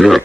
Yeah.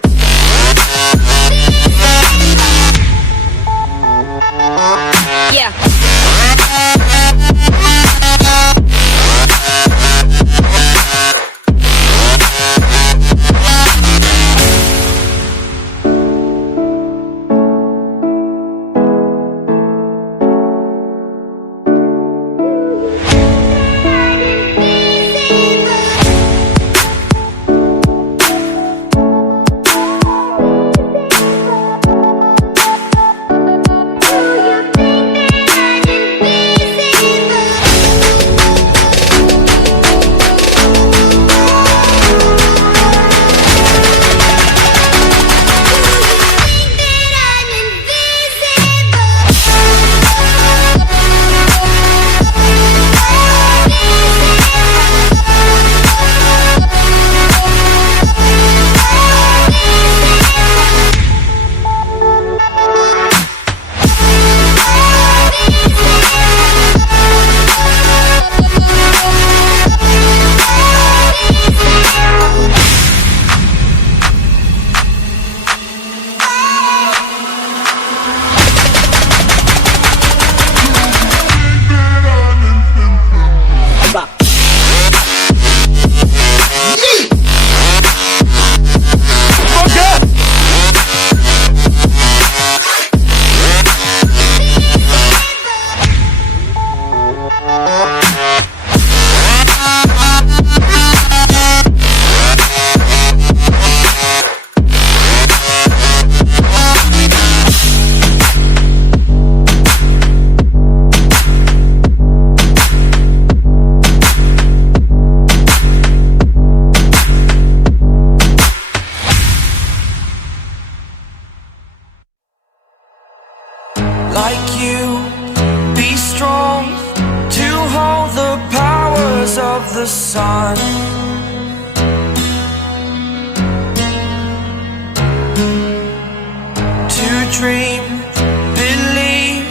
Like you, be strong to hold the powers of the sun. To dream, believe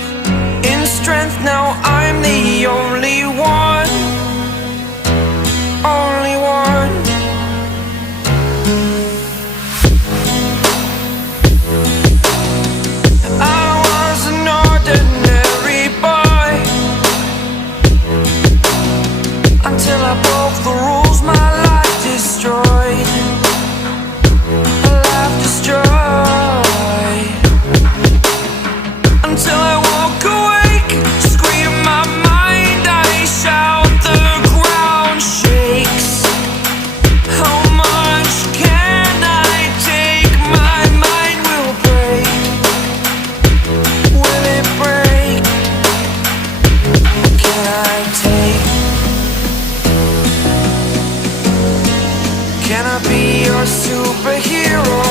in strength. Now I'm the only one, only one. Until I broke the rules, my life destroyed. A life destroyed. Until I walk awake, scream my mind, I shout, the ground shakes. How much can I take? My mind will break. Will it break? Can I take? Can I be your superhero?